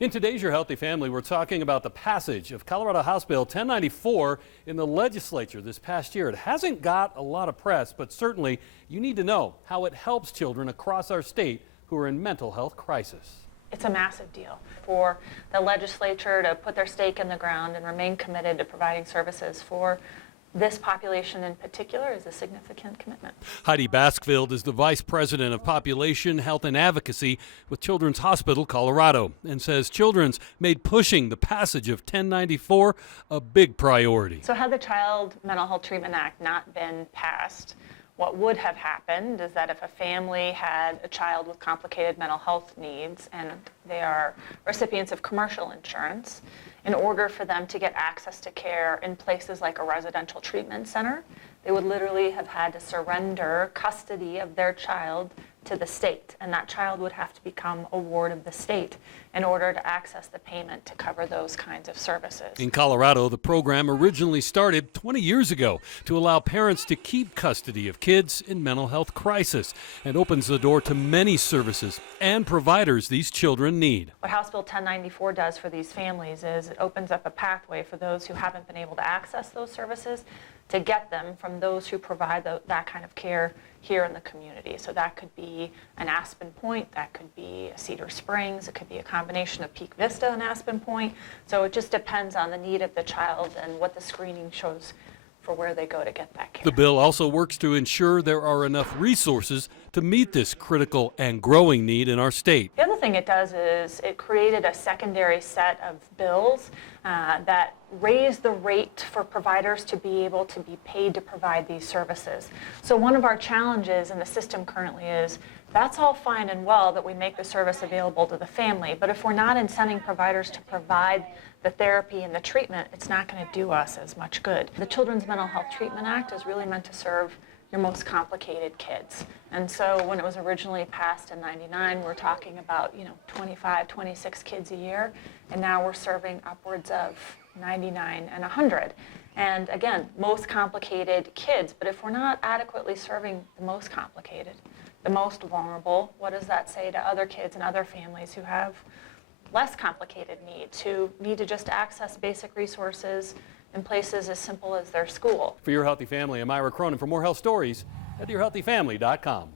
In today's Your Healthy Family, we're talking about the passage of Colorado House Bill 1094 in the legislature this past year. It hasn't got a lot of press, but certainly you need to know how it helps children across our state who are in mental health crisis. It's a massive deal for the legislature to put their stake in the ground and remain committed to providing services for this population in particular is a significant commitment. Heidi Baskfield is the Vice President of Population, Health and Advocacy with Children's Hospital Colorado and says Children's made pushing the passage of 1094 a big priority. So had the Child Mental Health Treatment Act not been passed, what would have happened is that if a family had a child with complicated mental health needs and they are recipients of commercial insurance, in order for them to get access to care in places like a residential treatment center, they would literally have had to surrender custody of their child to the state, and that child would have to become a ward of the state in order to access the payment to cover those kinds of services. In Colorado, the program originally started 20 years ago to allow parents to keep custody of kids in mental health crisis and opens the door to many services and providers these children need. What House Bill 1094 does for these families is it opens up a pathway for those who haven't been able to access those services to get them from those who provide that kind of care here in the community. So that could be an Aspen Point, that could be Cedar Springs, it could be a combination of Peak Vista and Aspen Point. So it just depends on the need of the child and what the screening shows for where they go to get that care. The bill also works to ensure there are enough resources to meet this critical and growing need in our state. The other thing it does is it created a secondary set of bills that raise the rate for providers to be able to be paid to provide these services. So one of our challenges in the system currently is that's all fine and well that we make the service available to the family, but if we're not incenting providers to provide the therapy and the treatment, it's not going to do us as much good. The Children's Mental Health Treatment Act is really meant to serve your most complicated kids. And so when it was originally passed in '99, we're talking about 25, 26 kids a year, and now we're serving upwards of 99 and 100. And again, most complicated kids, but if we're not adequately serving the most complicated, the most vulnerable, what does that say to other kids and other families who have less complicated needs, who need to just access basic resources in places as simple as their school? For Your Healthy Family, I'm Ira Cronin. For more health stories, head to yourhealthyfamily.com.